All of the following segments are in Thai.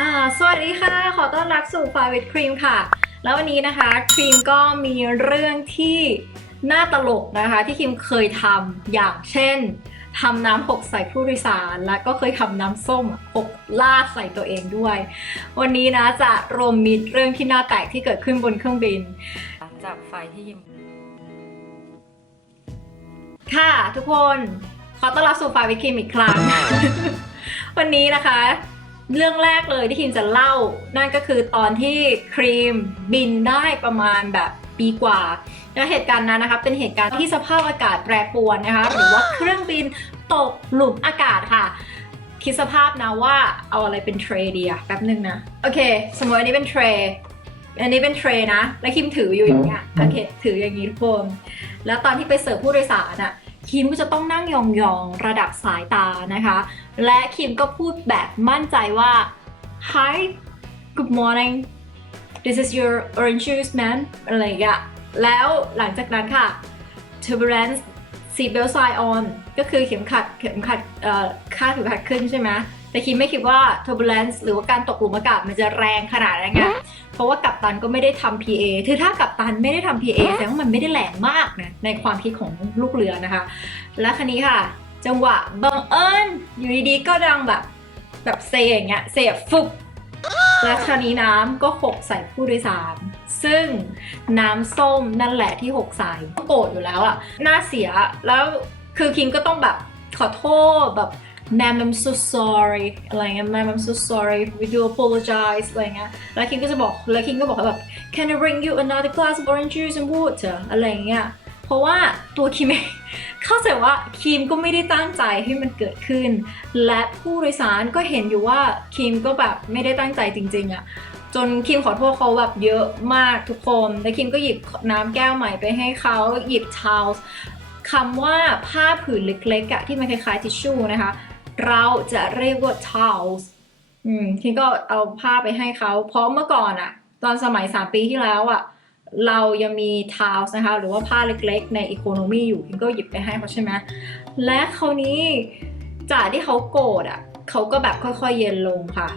อ่าสวัสดีค่ะ ขอต้อนรับสู่ f i with Cream ค่ะ แล้ววันนี้นะคะครีมก็มีเรื่องที่น่าตลกนะคะ ที่ครีมเคยทำอย่างเช่นทำน้ำหกใส่ผู้โดยสาร และก็เคยทำน้ำส้มหกลาดใส่ตัวเองด้วย วันนี้นะจะรวมมิตรเรื่องที่น่าแตกที่เกิดขึ้นบนเครื่องบิน จากไฟที่ยิมค่ะทุกคน ขอต้อนรับสู่ไฟวิคิมอีกครั้ง วันนี้นะคะ เรื่องแรกเลยที่คิมจะเล่า นั่นก็คือตอนที่ครีมบินได้ประมาณแบบปีกว่า และเหตุการณ์นั้นนะคะเป็นเหตุการณ์ที่สภาพอากาศแปรปรวนนะคะ หรือว่าเครื่องบินตกหลุมอากาศค่ะ คิดสภาพนะว่าเอาอะไรเป็นเทรดีอะแป๊บหนึ่งนะ โอเค สมมติอันนี้เป็นเทรอันนี้เป็นเทรนะ แล้วคิมถืออยู่อย่างเงี้ย โอเค ถืออย่างนี้ทุกคน แล้วตอนที่ไปเสิร์ฟผู้โดยสารอะ คิมก็จะต้องนั่งยองๆ ระดับสายตานะคะ และคิมก็พูดแบบมั่นใจว่า Hi good morning this is your orange juice man อะไรอย่างเงี้ยแล้วหลังจากนั้นค่ะ turbulence seat belt sign on ก็คือเข็มขัดเข็มขัดเอ่อค่าดเข็มขัดขึ้นใช่ไหม แต่คิมไม่คิดว่า turbulence หรือว่าการตกหลุมอากาศมันจะแรงขนาดนั้นไงเพราะว่ากัปตันก็ไม่ได้ทำ PA คือถ้ากัปตันไม่ได้ทำ PA แสดงว่ามันไม่ได้แรงมากนะในความคิดของลูกเรือนะคะ และคันนี้ค่ะ จังหวะบังเอิญอยู่ดีๆก็ดังแบบแบบเซอย่างเงี้ยเซแบบฟุบและคราวนี้น้ำก็หกใส่ผู้โดยสาร ซึ่งน้ำส้มนั่นแหละที่หกใส่ก็โกรธอยู่แล้วอะน่าเสียแล้วคือคิมก็ต้องแบบขอโทษแบบ ma'am I'm so sorry อะไรเงี้ย ma'am I'm so sorry we do apologize อะไรเงี้ยแล้วคิมก็จะบอกแล้วคิมก็บอกแบบ can I bring you another glass of orange juice and water อะไรเงี้ยเพราะว่าตัวคิมเองเข้าใจว่าคิมก็ไม่ได้ตั้งใจให้มันเกิดขึ้น และผู้โดยสารก็เห็นอยู่ว่าคิมก็แบบไม่ได้ตั้งใจจริงๆอะจนคิมขอโทษเขาแบบเยอะมากทุกคนแล้วคิมก็หยิบน้ำแก้วใหม่ไปให้เขาหยิบทาวส์คำว่าผ้าผืนเล็กๆอะที่มันคล้ายๆทิชชู่นะคะ เราจะเรียกว่า towels อืมคิมก็เอาผ้าไปให้เขาเพราะเมื่อก่อนอะตอนสมัย3ปีที่แล้วอะเรายังมี towels นะคะ หรือว่าผ้าเล็กๆ ใน economy อยู่คิมก็หยิบไปให้เขาใช่ไหมและคราวนี้จากที่เขาโกรธอะเขาก็แบบค่อยๆเย็นลงค่ะ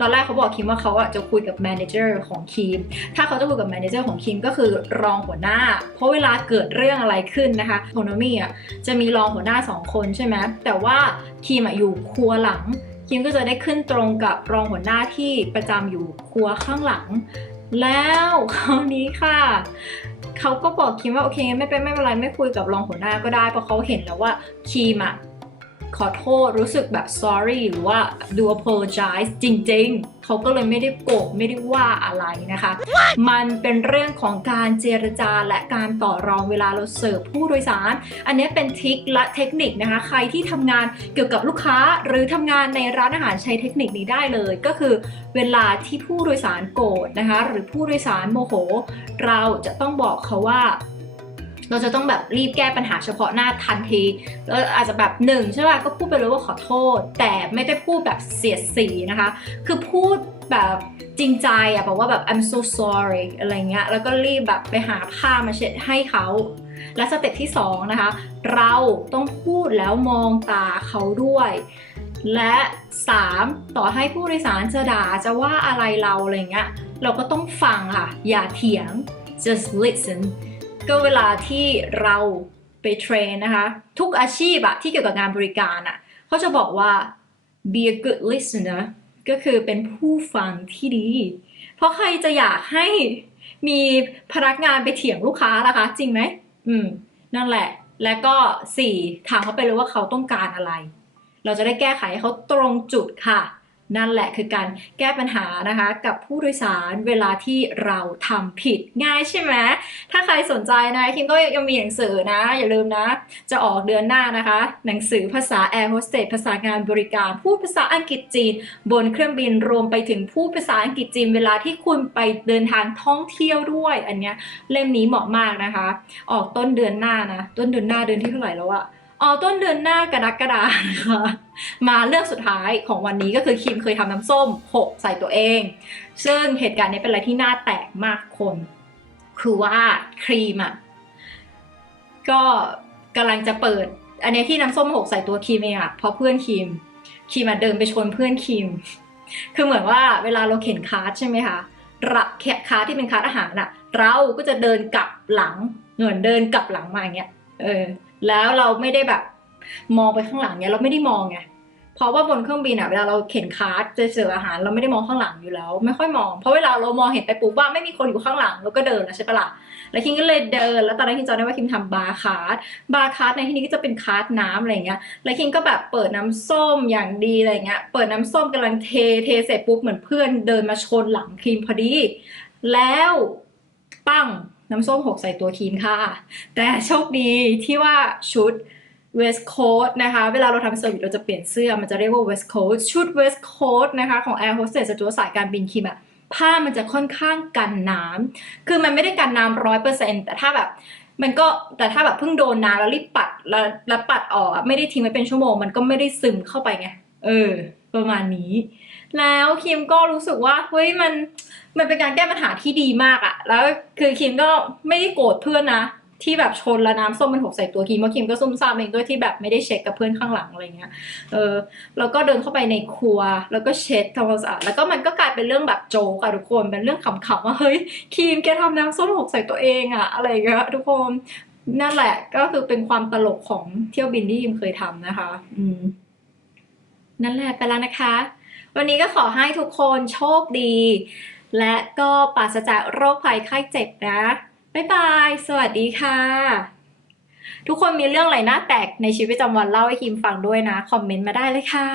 ตอนแรกเขาบอกคิมว่าเขาอะจะคุยกับ manager ของคิม ถ้าเขาจะคุยกับ manager ของคิมก็คือรองหัวหน้า เพราะเวลาเกิดเรื่องอะไรขึ้นนะคะ economy อะจะมีรองหัวหน้า 2 คนใช่ไหมแต่ว่าทีมอะอยู่ครัวหลัง คิมก็จะได้ขึ้นตรงกับรองหัวหน้าที่ประจำอยู่ครัวข้างหลัง แล้วคราวนี้ค่ะเขาก็บอกคิมว่าโอเค ไม่เป็นไม่เป็นไรไม่คุยกับรองหัวหน้าก็ได้เพราะเขาเห็นแล้วว่าคิมอะ ขอโทษรู้สึกแบบ sorry หรือว่า do apologize จริง ๆ เขาก็เลยไม่ได้โกรธไม่ได้ว่าอะไรนะคะ มันเป็นเรื่องของการเจรจาและการต่อรองเวลาเราเสิร์ฟผู้โดยสาร อันนี้เป็นทิคและเทคนิคนะคะ ใครที่ทำงานเกี่ยวกับลูกค้าหรือทำงานในร้านอาหารใช้เทคนิคนี้ได้เลย ก็คือเวลาที่ผู้โดยสารโกรธนะคะ หรือผู้โดยสารโมโห เราจะต้องบอกเขาว่า เราจะต้องแบบรีบแก้ปัญหาเฉพาะหน้าทันทีแล้วอาจจะแบบหนึ่งใช่ป่ะก็พูดไปเลยว่าขอโทษ แต่ไม่ได้พูดแบบเสียดสีนะคะ คือพูดแบบจริงใจอะบอกว่าแบบ I'm so sorry อะไรเงี้ยแล้วก็รีบแบบไปหาผ้ามาเช็ดให้เขาและสเต็ปที่สองนะคะ เราต้องพูดแล้วมองตาเขาด้วย และ 3. ต่อให้ผู้โดยสารจะด่าจะว่าอะไรเราอะไรเงี้ย เราก็ต้องฟังค่ะ อย่าเถียง just listen ก็เวลาที่เราไปเทรนนะคะ ทุกอาชีพอะที่เกี่ยวกับงานบริการอะเขาจะบอกว่า be a good listener ก็คือเป็นผู้ฟังที่ดี เพราะใครจะอยากให้มีพนักงานไปเถียงลูกค้าล่ะคะ จริงไหม อืม นั่นแหละ และก็4ถามเขาไปเลยว่าเขาต้องการอะไร เราจะได้แก้ไขให้เขาตรงจุดค่ะ นั่นแหละคือการแก้ปัญหานะคะกับผู้โดยสารเวลาที่เราทำผิดง่ายใช่ไหมถ้าใครสนใจนะคิมก็ยังมีหนังสือนะ อย่าลืมนะ จะออกเดือนหน้านะคะ หนังสือภาษาแอร์โฮสเตสภาษางานบริการ พูดภาษาอังกฤษจีน บนเครื่องบินรวมไปถึงพูดภาษาอังกฤษจีน เวลาที่คุณไปเดินทางท่องเที่ยวด้วย อันเนี้ยเล่มนี้เหมาะมากนะคะ ออกต้นเดือนหน้านะ ต้นเดือนหน้าเดือนที่เท่าไหร่แล้วอะ ออกต้นเดือนหน้ากรกฎานะคะมาเรื่องสุดท้ายของวันนี้ก็คือคิมเคยทำน้ำส้มหกใส่ตัวเอง ซึ่งเหตุการณ์นี้เป็นอะไรที่น่าแตกมากคน คือว่าครีมอะก็กำลังจะเปิด อันนี้ที่น้ำส้มหกใส่ตัวครีมเองอะเพราะเพื่อนครีมครีมอะเดินไปชนเพื่อนครีม คือเหมือนว่าเวลาเราเข็นคาร์ทใช่ไหมคะระแคคาร์ทที่เป็นคาร์ทอาหารอะเราก็จะเดินกลับหลังเหมือนเดินกลับหลังมาอย่างเงี้ยเออ แล้วเราไม่ได้แบบมองไปข้างหลังเนี้ยเราไม่ได้มองไงเพราะว่าบนเครื่องบินอะเวลาเราเข็นคาร์ทจะเสิร์ฟอาหารเราไม่ได้มองข้างหลังอยู่แล้ว ไม่ค่อยมองเพราะเวลาเรามองเห็นไปปุ๊บว่าไม่มีคนอยู่ข้างหลังเราก็เดินแล้วใช่ปะล่ะแล้วคิงก็เลยเดิน แล้วตอนนั้นคิงจำได้ว่าคิงทำบาร์คาร์ทบาร์คาร์ทในที่นี้ก็จะเป็นคาร์ทน้ำอะไรเงี้ยแล้วคิงก็แบบเปิดน้ำส้มอย่างดีอะไรเงี้ยเปิดน้ำส้มกำลังเทเทเสร็จปุ๊บเหมือนเพื่อนเดินมาชนหลังครีมพอดี แล้วปั้ง น้ำส้มหกใส่ตัวครีมค่ะ แต่โชคดีที่ว่าชุด West Coast นะคะ เวลาเราทำเซอร์วิสเราจะเปลี่ยนเสื้อ มันจะเรียกว่า West Coast ชุด1 Coast นะคะ ของ Air Hostess ตัวสายการบินคิมอะผ้ามันจะค่อนข้างกันน้ำคือมันไม่ได้กันน้ำร้อยเปอร์เซ็นต์แต่ถ้าแบบ มันก็แต่ถ้าแบบเพิ่งโดนน้ำแล้วรีบปัดแล้วแล้วปัดออก ไม่ได้ทิ้งไว้เป็นชั่วโมง มันก็ไม่ได้ซึมเข้าไปไง เออ ประมาณนี้ แล้วคิมก็รู้สึกว่าเฮ้ยมันมันเป็นการแก้ปัญหาที่ดีมากอะแล้วคือคิมก็ไม่ได้โกรธเพื่อนนะที่แบบชนแล้วน้ำส้มมันหกใส่ตัวคิมเพราะคิมก็ซุ่มซ่ามเองด้วยที่แบบไม่ได้เช็คกับเพื่อนข้างหลังอะไรเงี้ย เออ แล้วก็เดินเข้าไปในครัว แล้วก็เช็ดทำความสะอาด แล้วก็มันก็กลายเป็นเรื่องแบบโจกอะทุกคน เป็นเรื่องขำๆว่าเฮ้ยครีมแกทำน้ำส้มหกใส่ตัวเองอะอะไรเงี้ยทุกคน นั่นแหละ ก็คือเป็นความตลกของเที่ยวบินที่ยิมเคยทำนะคะ อืม นั่นแหละไปแล้วนะคะ วันนี้ก็ขอให้ทุกคนโชคดี และก็ปราศจากโรคภัยไข้เจ็บนะ บ๊ายบาย สวัสดีค่ะ ทุกคนมีเรื่องอะไรน่าแปลกในชีวิตประจำวันเล่าให้คิมฟังด้วยนะ คอมเมนต์มาได้เลยค่ะ